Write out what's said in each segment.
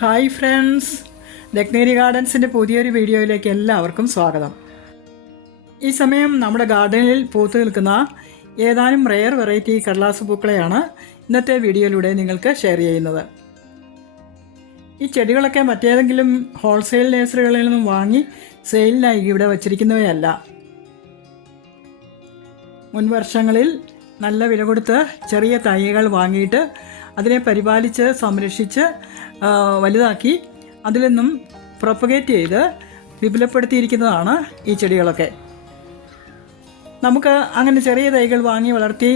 Hi friends ലക്നേരി ഗാർഡൻസിന്റെ പുതിയൊരു വീഡിയോയിലേക്ക് എല്ലാവർക്കും സ്വാഗതം. ഈ സമയം നമ്മുടെ ഗാർഡനിൽ പൂത്തു നിൽക്കുന്ന ഏതാനും റെയർ വെറൈറ്റി കടലാസ് പൂക്കളെയാണ് ഇന്നത്തെ വീഡിയോയിലൂടെ നിങ്ങൾക്ക് ഷെയർ ചെയ്യുന്നത്. ഈ ചെടികളൊക്കെ മറ്റേതെങ്കിലും ഹോൾസെയിൽ നേഴ്സറികളിൽ നിന്നും വാങ്ങി സെയിലിനായി ഇവിടെ വച്ചിരിക്കുന്നവയല്ല. മുൻവർഷങ്ങളിൽ നല്ല വില കൊടുത്ത് ചെറിയ തൈകൾ വാങ്ങിയിട്ട് അതിനെ പരിപാലിച്ച് സംരക്ഷിച്ച് വലുതാക്കി അതിൽ നിന്നും പ്രൊപ്പഗേറ്റ് ചെയ്ത് വിപുലപ്പെടുത്തിയിരിക്കുന്നതാണ് ഈ ചെടികളൊക്കെ. നമുക്ക് അങ്ങനെ ചെറിയ തൈകൾ വാങ്ങി വളർത്തി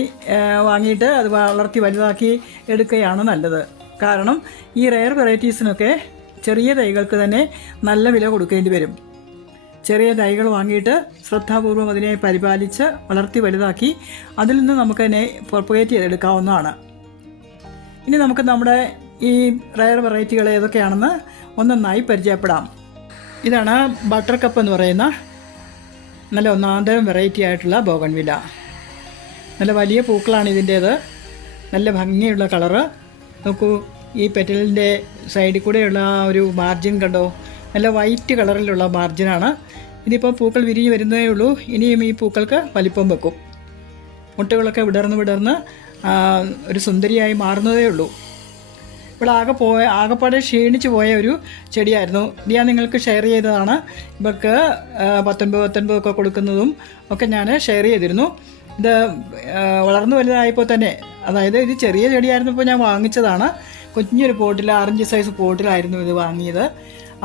വാങ്ങിയിട്ട് അത് വളർത്തി വലുതാക്കി എടുക്കുകയാണ് നല്ലത്. കാരണം ഈ റെയർ വെറൈറ്റീസിനൊക്കെ ചെറിയ തൈകൾക്ക് തന്നെ നല്ല വില കൊടുക്കേണ്ടി വരും. ചെറിയ തൈകൾ വാങ്ങിയിട്ട് ശ്രദ്ധാപൂർവം അതിനെ പരിപാലിച്ച് വളർത്തി വലുതാക്കി അതിൽ നിന്ന് നമുക്ക് തന്നെ പ്രൊപ്പഗേറ്റ് ചെയ്തെടുക്കാവുന്നതാണ്. ഇനി നമുക്ക് നമ്മുടെ ഈ റയർ വെറൈറ്റികൾ ഏതൊക്കെയാണെന്ന് ഒന്നൊന്നായി പരിചയപ്പെടാം. ഇതാണ് ബട്ടർ കപ്പ് എന്ന് പറയുന്ന നല്ല ഒന്നാന്തരം വെറൈറ്റി ആയിട്ടുള്ള ബോഗൺവില നല്ല വലിയ പൂക്കളാണ് ഇതിന്റേത്. നല്ല ഭംഗിയുള്ള കളറ് നോക്കൂ ഈ പെറ്റലിന്റെ സൈഡിൽ കൂടെയുള്ള ആ ഒരു മാർജിൻ കണ്ടോ? നല്ല വൈറ്റ് കളറിലുള്ള മാർജിനാണ് ഇനിയിപ്പോൾ പൂക്കൾ വിരിഞ്ഞ് വരുന്നതേ ഉള്ളൂ. ഇനിയും ഈ പൂക്കൾക്ക് വലിപ്പം വെക്കും. മുട്ടകളൊക്കെ വിടർന്ന് വിടർന്ന് ഒരു സുന്ദരിയായി മാറുന്നതേ ഉള്ളൂ. ഇവിടെ ആകെ പോയ ആകെപ്പാടെ ക്ഷീണിച്ച് പോയ ഒരു ചെടിയായിരുന്നു. ഞാൻ നിങ്ങൾക്ക് ഷെയർ ചെയ്തതാണ്. ഇവക്ക് പത്തൊൻപത് പത്തൊൻപത് ഒക്കെ കൊടുക്കുന്നതും ഒക്കെ ഞാൻ ഷെയർ ചെയ്തിരുന്നു. ഇത് വളർന്നു വലുതായപ്പോൾ തന്നെ അതായത് ഇത് ചെറിയ ചെടിയായിരുന്നപ്പോൾ ഞാൻ വാങ്ങിച്ചതാണ്. കുഞ്ഞൊരു പോട്ടിൽ ആറഞ്ച് സൈസ് പോട്ടിലായിരുന്നു ഇത് വാങ്ങിയത്.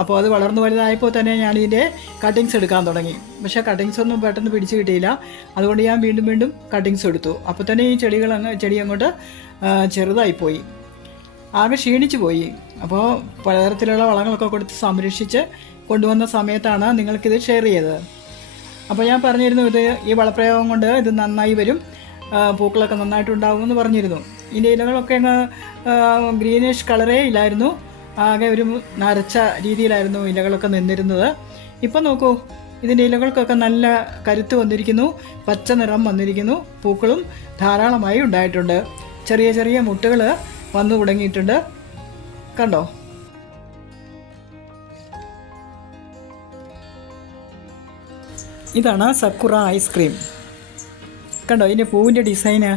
അപ്പോൾ അത് വളർന്നു വലുതായപ്പോൾ തന്നെ ഞാൻ ഇതിന്റെ കട്ടിങ്സ് എടുക്കാൻ തുടങ്ങി. പക്ഷേ കട്ടിങ്സ് ഒന്നും പെട്ടെന്ന് പിടിച്ചു കിട്ടിയില്ല. അതുകൊണ്ട് ഞാൻ വീണ്ടും വീണ്ടും കട്ടിങ്സ് എടുത്തു. അപ്പോൾ തന്നെ ഈ ചെടികൾ അങ്ങ് ചെടി അങ്ങോട്ട് ചെറുതായി ചെറുതായിപ്പോയി ആകെ ക്ഷീണിച്ചു പോയി. അപ്പോൾ പലതരത്തിലുള്ള വളങ്ങളൊക്കെ കൊടുത്ത് സംരക്ഷിച്ച് കൊണ്ടുവന്ന സമയത്താണ് നിങ്ങൾക്കിത് ഷെയർ ചെയ്തത്. അപ്പോൾ ഞാൻ പറഞ്ഞിരുന്നു ഇത് ഈ വളപ്രയോഗം കൊണ്ട് ഇത് നന്നായി വരും. പൂക്കളൊക്കെ നന്നായിട്ടുണ്ടാകുമെന്ന് പറഞ്ഞിരുന്നു. ഇതിന്റെ ഇലകളൊക്കെ അങ്ങ് ഗ്രീനിഷ് കളറേ ഇല്ലായിരുന്നു. ആകെ ഒരു നരച്ച രീതിയിലായിരുന്നു ഇലകളൊക്കെ നിന്നിരുന്നത്. ഇപ്പം നോക്കൂ ഇതിന്റെ ഇലകൾക്കൊക്കെ നല്ല കരുത്ത് വന്നിരിക്കുന്നു പച്ച നിറം വന്നിരിക്കുന്നു പൂക്കളും ധാരാളമായി ഉണ്ടായിട്ടുണ്ട്. ചെറിയ ചെറിയ മുട്ടുകൾ വന്നു തുടങ്ങിയിട്ടുണ്ട്. കണ്ടോ? ഇതാണ് സക്കുറ ഐസ്ക്രീം കണ്ടോ ഇതിന്റെ പൂവിന്റെ ഡിസൈന്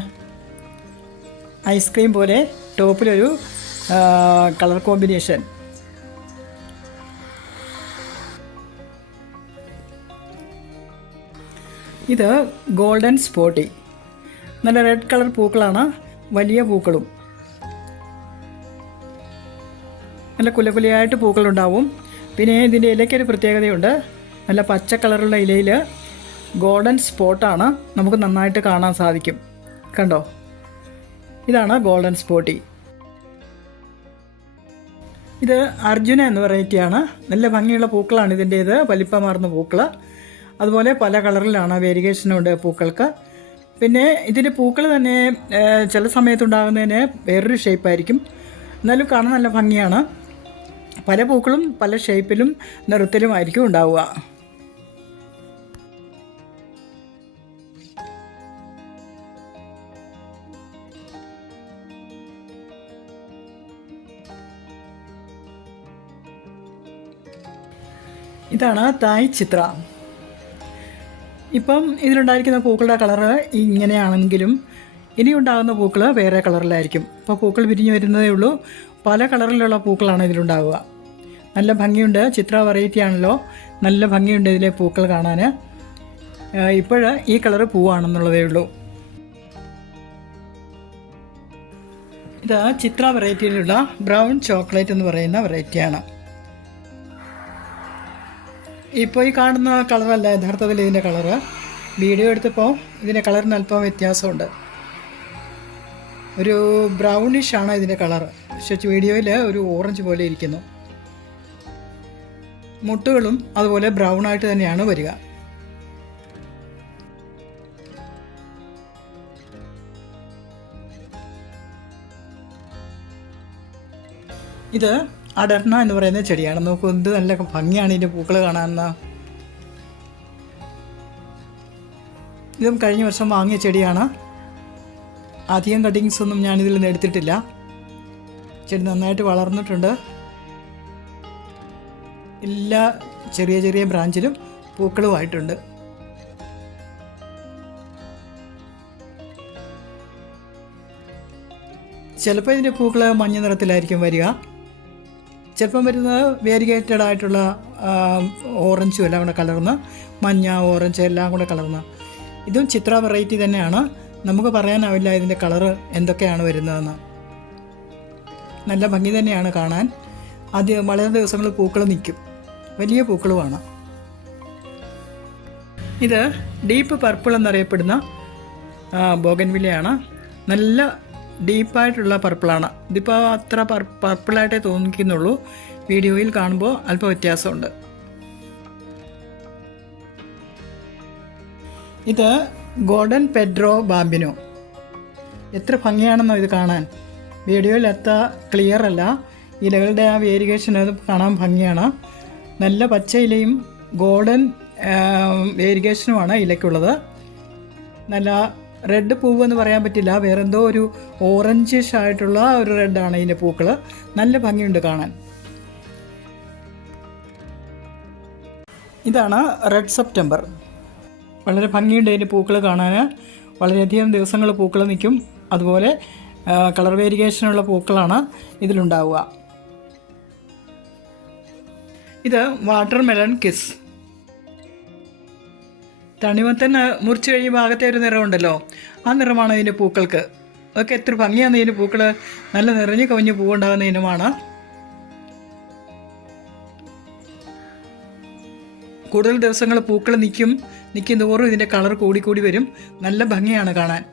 ഐസ്ക്രീം പോലെ ടോപ്പിലൊരു കളർ കോമ്പിനേഷൻ. ഇത് ഗോൾഡൻ സ്പോട്ടി. നല്ല റെഡ് കളർ പൂക്കളാണ് വലിയ പൂക്കളും. നല്ല കുലകുലയായിട്ട് പൂക്കളുണ്ടാവും. പിന്നെ ഇതിന്റെ ഇലയ്ക്കൊരു പ്രത്യേകതയുണ്ട്. നല്ല പച്ച കളറുള്ള ഇലയിൽ ഗോൾഡൻ സ്പോട്ടാണ് നമുക്ക് നന്നായിട്ട് കാണാൻ സാധിക്കും. കണ്ടോ? ഇതാണ് ഗോൾഡൻ സ്പോട്ടി. ഇത് അർജുന എന്ന് വെറൈറ്റിയാണ് നല്ല ഭംഗിയുള്ള പൂക്കളാണ് ഇതിന്റേത്. വലിപ്പമാർന്ന പൂക്കൾ അതുപോലെ പല കളറിലാണ് വേരിയേഷനുണ്ട് പൂക്കൾക്ക്. പിന്നെ ഇതിന്റെ പൂക്കൾ തന്നെ ചില സമയത്തുണ്ടാകുന്നതിന് വേറൊരു ഷേപ്പായിരിക്കും. എന്നാലും കാണാൻ നല്ല ഭംഗിയാണ്. പല പൂക്കളും പല ഷേപ്പിലും നിറത്തിലുമായിരിക്കും ഉണ്ടാവുക. ഇതാണ് തായ് ചിത്ര. ഇപ്പം ഇതിലുണ്ടായിരിക്കുന്ന പൂക്കളുടെ കളറ് ഇങ്ങനെയാണെങ്കിലും ഇനി ഉണ്ടാകുന്ന പൂക്കൾ വേറെ കളറിലായിരിക്കും. ഇപ്പോൾ പൂക്കൾ വിരിഞ്ഞു വരുന്നതേ ഉള്ളൂ. പല കളറിലുള്ള പൂക്കളാണ് ഇതിലുണ്ടാവുക. നല്ല ഭംഗിയുണ്ട്. ചിത്ര വെറൈറ്റി ആണല്ലോ. നല്ല ഭംഗിയുണ്ട് ഇതിലെ പൂക്കൾ കാണാൻ ഇപ്പോൾ ഈ കളർ പൂവാണെന്നുള്ളതേ ഉള്ളൂ. ഇത് ചിത്ര വെറൈറ്റിയിലുള്ള ബ്രൗൺ ചോക്ലേറ്റ് എന്ന് പറയുന്ന വെറൈറ്റിയാണ് ഇപ്പോൾ ഈ കാണുന്ന കളറല്ല യഥാർത്ഥത്തിൽ ഇതിന്റെ കളറ് വീഡിയോ എടുത്തപ്പോൾ ഇതിന്റെ കളറിന് അല്പം വ്യത്യാസമുണ്ട്. ഒരു ബ്രൗണിഷ് ആണ് ഇതിന്റെ കളർ പക്ഷെ വീഡിയോയിൽ ഒരു ഓറഞ്ച് പോലെ ഇരിക്കുന്നു. മുട്ടുകളും അതുപോലെ ബ്രൗൺ ആയിട്ട് തന്നെയാണ് വരിക. ഇത് അടർണ എന്ന് പറയുന്ന ചെടിയാണ്. നോക്കൂ എന്ത് നല്ല ഭംഗിയാണ് ഇതിന്റെ പൂക്കൾ കാണാനെന്ന. ഇതും കഴിഞ്ഞ വർഷം വാങ്ങിയ ചെടിയാണ്. അധികം കട്ടിങ്സ് ഒന്നും ഞാനിതിൽ നിന്ന് എടുത്തിട്ടില്ല. ചെടി നന്നായിട്ട് വളർന്നിട്ടുണ്ട്. എല്ലാ ചെറിയ ചെറിയ ബ്രാഞ്ചിലും പൂക്കളുമായിട്ടുണ്ട്. ചിലപ്പോൾ ഇതിന്റെ പൂക്കൾ മഞ്ഞ നിറത്തിലായിരിക്കും വരിക. ചിലപ്പം വരുന്നത് വേരിഗേറ്റഡ് ആയിട്ടുള്ള ഓറഞ്ചും എല്ലാം കൂടെ കലർന്ന് മഞ്ഞ ഓറഞ്ച് എല്ലാം കൂടെ കലർന്ന്. ഇതും ചിത്ര വെറൈറ്റി തന്നെയാണ്. നമുക്ക് പറയാനാവില്ല ഇതിന്റെ കളറ് എന്തൊക്കെയാണ് വരുന്നതെന്ന്. നല്ല ഭംഗി തന്നെയാണ് കാണാൻ. ആദ്യം വളരെ ദിവസങ്ങൾ പൂക്കൾ നിൽക്കും. വലിയ പൂക്കളുമാണ്. ഇത് ഡീപ്പ് പർപ്പിൾ എന്നറിയപ്പെടുന്ന ബോഗൻവില്ലയാണ്. നല്ല ഡീപ്പായിട്ടുള്ള പർപ്പിളാണ്. ഇതിപ്പോൾ അത്ര പർ പർപ്പിളായിട്ടേ തോന്നിക്കുന്നുള്ളൂ. വീഡിയോയിൽ കാണുമ്പോൾ അല്പം വ്യത്യാസമുണ്ട്. ഇത് ഗോൾഡൻ പെഡ്രോ ബാമ്പിനോ. എത്ര ഭംഗിയാണെന്നോ ഇത് കാണാൻ. വീഡിയോയിൽ എത്ര ക്ലിയർ അല്ല. ഇലകളുടെ ആ വേരിയേഷൻ അത് കാണാൻ ഭംഗിയാണ്. നല്ല പച്ച ഇലയും ഗോൾഡൻ വേരിയേഷനുമാണ് ഇലയ്ക്കുള്ളത്. നല്ല റെഡ് പൂവ് എന്ന് പറയാൻ പറ്റില്ല. വേറെന്തോ ഒരു ഓറഞ്ചിഷ് ആയിട്ടുള്ള ഒരു റെഡാണ് ഇതിന്റെ പൂക്കൾ. നല്ല ഭംഗിയുണ്ട് കാണാൻ. ഇതാണ് റെഡ് സെപ്റ്റംബർ വളരെ ഭംഗിയുണ്ട് ഇതിന്റെ പൂക്കൾ കാണാൻ വളരെയധികം ദിവസങ്ങൾ പൂക്കൾ നിൽക്കും. അതുപോലെ കളർ വേരിയേഷനുള്ള പൂക്കളാണ് ഇതിലുണ്ടാവുക. ഇത് വാട്ടർ മെലൺ കിസ് തണിമത്തൻ മുറിച്ച് കഴിയുമ്പോൾ ഭാഗത്തെ ഒരു നിറമുണ്ടല്ലോ. ആ നിറമാണ് ഇതിന്റെ പൂക്കൾക്ക്. അതൊക്കെ എത്ര ഭംഗിയാണ് ഇതിന്റെ പൂക്കൾ നല്ല നിറഞ്ഞു കവിഞ്ഞ് പൂവുണ്ടാകുന്ന ഇനമാണ്. കൂടുതൽ ദിവസങ്ങൾ പൂക്കൾ നിൽക്കും. നിൽക്കും തോറും ഇതിന്റെ കളർ കൂടിക്കൂടി വരും. നല്ല ഭംഗിയാണ് കാണാൻ.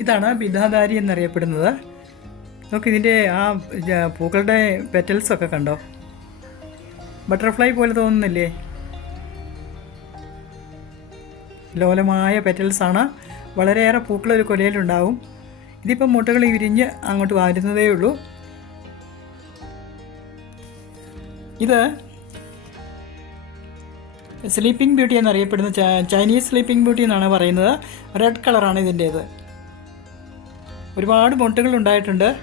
ഇതാണ് ബിദാധാരി എന്നറിയപ്പെടുന്നത്. നമുക്ക് ഇതിന്റെ ആ പൂക്കളുടെ പെറ്റൽസൊക്കെ കണ്ടോ? ബട്ടർഫ്ലൈ പോലെ തോന്നുന്നില്ലേ? ലോലമായ പെറ്റൽസാണ് വളരെയേറെ പൂക്കൾ ഒരു കൊലയിലുണ്ടാവും. ഇതിപ്പം മുട്ടകൾ വിരിഞ്ഞ് അങ്ങോട്ട് വാരുന്നതേ ഉള്ളൂ. ഇത് സ്ലീപ്പിംഗ് ബ്യൂട്ടി എന്നറിയപ്പെടുന്ന ചൈനീസ് സ്ലീപ്പിംഗ് ബ്യൂട്ടി എന്നാണ് പറയുന്നത്. റെഡ് കളറാണ് ഇതിന്റേത് ഒരുപാട് മൊട്ടുകൾ ഉണ്ടായിട്ടുണ്ട്.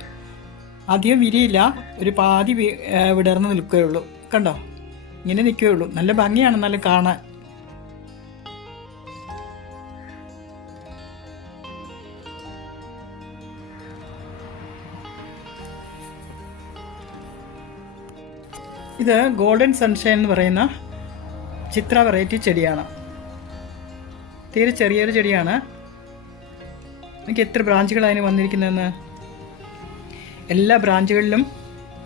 അധികം വിരിയില്ല. ഒരു പാതി വിടർന്ന് നിൽക്കുകയുള്ളൂ. കണ്ടോ? ഇങ്ങനെ നിൽക്കുകയുള്ളൂ. നല്ല ഭംഗിയാണ് നല്ല കാണാൻ. ഇത് ഗോൾഡൻ സൺഷൈൻ എന്ന് പറയുന്ന ചിത്ര വെറൈറ്റി ചെടിയാണ്. തീരെ ചെറിയൊരു ചെടിയാണ്. എനിക്ക് എത്ര ബ്രാഞ്ചുകൾ അതിന് വന്നിരിക്കുന്നതെന്ന്? എല്ലാ ബ്രാഞ്ചുകളിലും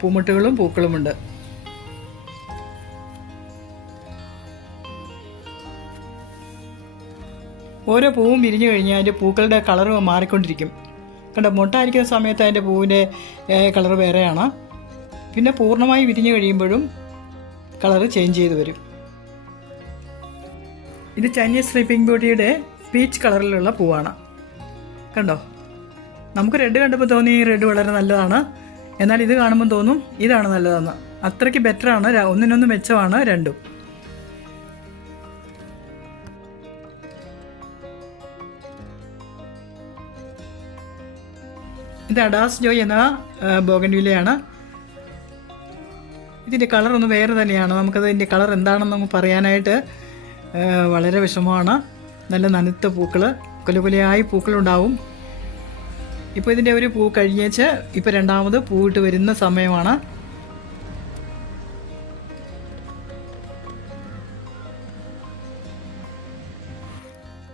പൂമുട്ടുകളും പൂക്കളുമുണ്ട്. ഓരോ പൂവും വിരിഞ്ഞു കഴിഞ്ഞാൽ അതിന്റെ പൂക്കളുടെ കളർ മാറിക്കൊണ്ടിരിക്കും. കണ്ടോ മുട്ടായിരിക്കുന്ന സമയത്ത് അതിന്റെ പൂവിന്റെ കളർ വേറെയാണ്. പിന്നെ പൂർണമായി വിരിഞ്ഞു കഴിയുമ്പോഴും കളർ ചേഞ്ച് ചെയ്ത് വരും. ഇത് ചൈനീസ് സ്ലീപ്പിംഗ് ബ്യൂട്ടിയുടെ പീച്ച് കളറിലുള്ള പൂവാണ്. കണ്ടോ? നമുക്ക് റെഡ് കണ്ടപ്പോൾ തോന്നി ഈ റെഡ് വളരെ നല്ലതാണ്. എന്നാൽ ഇത് കാണുമ്പോൾ തോന്നും ഇതാണ് നല്ലതെന്ന്. അത്രയ്ക്ക് ആണ്. ഒന്നിനൊന്ന് മെച്ചമാണ് രണ്ടും. ഇത് അഡാസ് ജോയ് എന്ന ബോഗൻവില്ലയാണ്. ഇതിന്റെ കളർ ഒന്ന് വേറെ തന്നെയാണ്. നമുക്കത് ഇതിന്റെ കളർ എന്താണെന്ന് നമുക്ക് പറയാനായിട്ട് വളരെ വിഷമമാണ്. നല്ല നനുത്ത പൂക്കൾ കൊലകൊലയായി പൂക്കളുണ്ടാവും. ഇപ്പോൾ ഇതിന്റെ ഒരു പൂ കഴിഞ്ഞേച്ച് ഇപ്പോൾ രണ്ടാമത് പൂവിട്ട് വരുന്ന സമയമാണ്.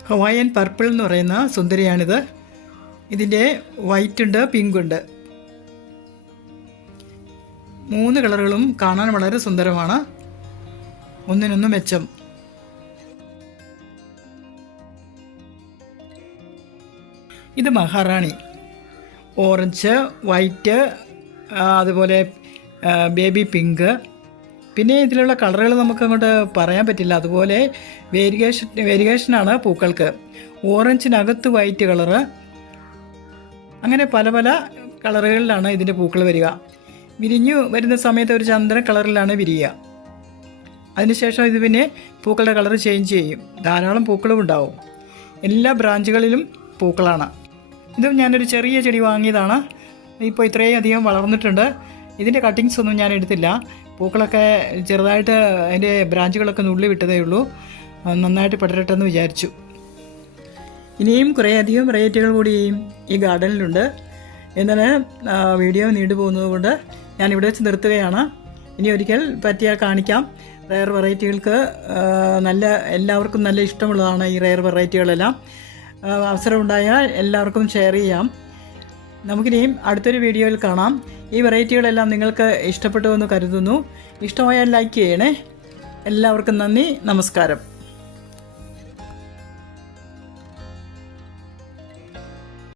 ഹവായൻ പർപ്പിൾ എന്ന് പറയുന്ന സുന്ദരിയാണിത്. ഇതിന്റെ വൈറ്റ് ഉണ്ട് പിങ്ക് ഉണ്ട് മൂന്ന് കളറുകളും കാണാൻ വളരെ സുന്ദരമാണ്. ഒന്നിനൊന്ന് മെച്ചം. ഇത് മഹാറാണി. ഓറഞ്ച് വൈറ്റ് അതുപോലെ ബേബി പിങ്ക്. പിന്നെ ഇതിലുള്ള കളറുകൾ നമുക്ക് അങ്ങോട്ട് പറയാൻ പറ്റില്ല. അതുപോലെ വേരിയേഷൻ വേരിയേഷനാണ് പൂക്കൾക്ക്. ഓറഞ്ചിനകത്ത് വൈറ്റ് കളറ്. അങ്ങനെ പല പല കളറുകളിലാണ് ഇതിന്റെ പൂക്കൾ വരിക. വിരിഞ്ഞു വരുന്ന സമയത്ത് ഒരു ചന്ദ്ര കളറിലാണ് വിരിയുക. അതിനുശേഷം ഇത് പിന്നെ പൂക്കളുടെ കളർ ചേഞ്ച് ചെയ്യും. ധാരാളം പൂക്കളും ഉണ്ടാവും. എല്ലാ ബ്രാഞ്ചുകളിലും പൂക്കളാണ്. ഇത് ഞാനൊരു ചെറിയ ചെടി വാങ്ങിയതാണ്. ഇപ്പോൾ ഇത്രയും അധികം വളർന്നിട്ടുണ്ട്. ഇതിന്റെ കട്ടിങ്സ് ഒന്നും ഞാൻ എടുത്തില്ല. പൂക്കളൊക്കെ ചെറുതായിട്ട് അതിന്റെ ബ്രാഞ്ചുകളൊക്കെ നുള്ളി വിട്ടതേ ഉള്ളൂ. നന്നായിട്ട് പടരട്ടെ എന്ന് വിചാരിച്ചു. ഇനിയും കുറേയധികം വെറൈറ്റികൾ കൂടി ഈ ഗാർഡനിലുണ്ട് എന്നാൽ വീഡിയോ നീണ്ടു പോകുന്നത് കൊണ്ട് ഞാൻ ഇവിടെ വെച്ച് നിർത്തുകയാണ്. ഇനി ഒരിക്കൽ പറ്റിയാൽ കാണിക്കാം. റയർ വെറൈറ്റികൾക്ക് നല്ല എല്ലാവർക്കും നല്ല ഇഷ്ടമുള്ളതാണ് ഈ റയർ വെറൈറ്റികളെല്ലാം ആ, അവസരം ഉണ്ടായാൽ എല്ലാവർക്കും ഷെയർ ചെയ്യാം. നമുക്കിനിയും അടുത്തൊരു വീഡിയോയിൽ കാണാം. ഈ വെറൈറ്റികളെല്ലാം നിങ്ങൾക്ക് ഇഷ്ടപ്പെട്ടു എന്ന് കരുതുന്നു. ഇഷ്ടമായാൽ ലൈക്ക് ചെയ്യണേ. എല്ലാവർക്കും നന്ദി. നമസ്കാരം.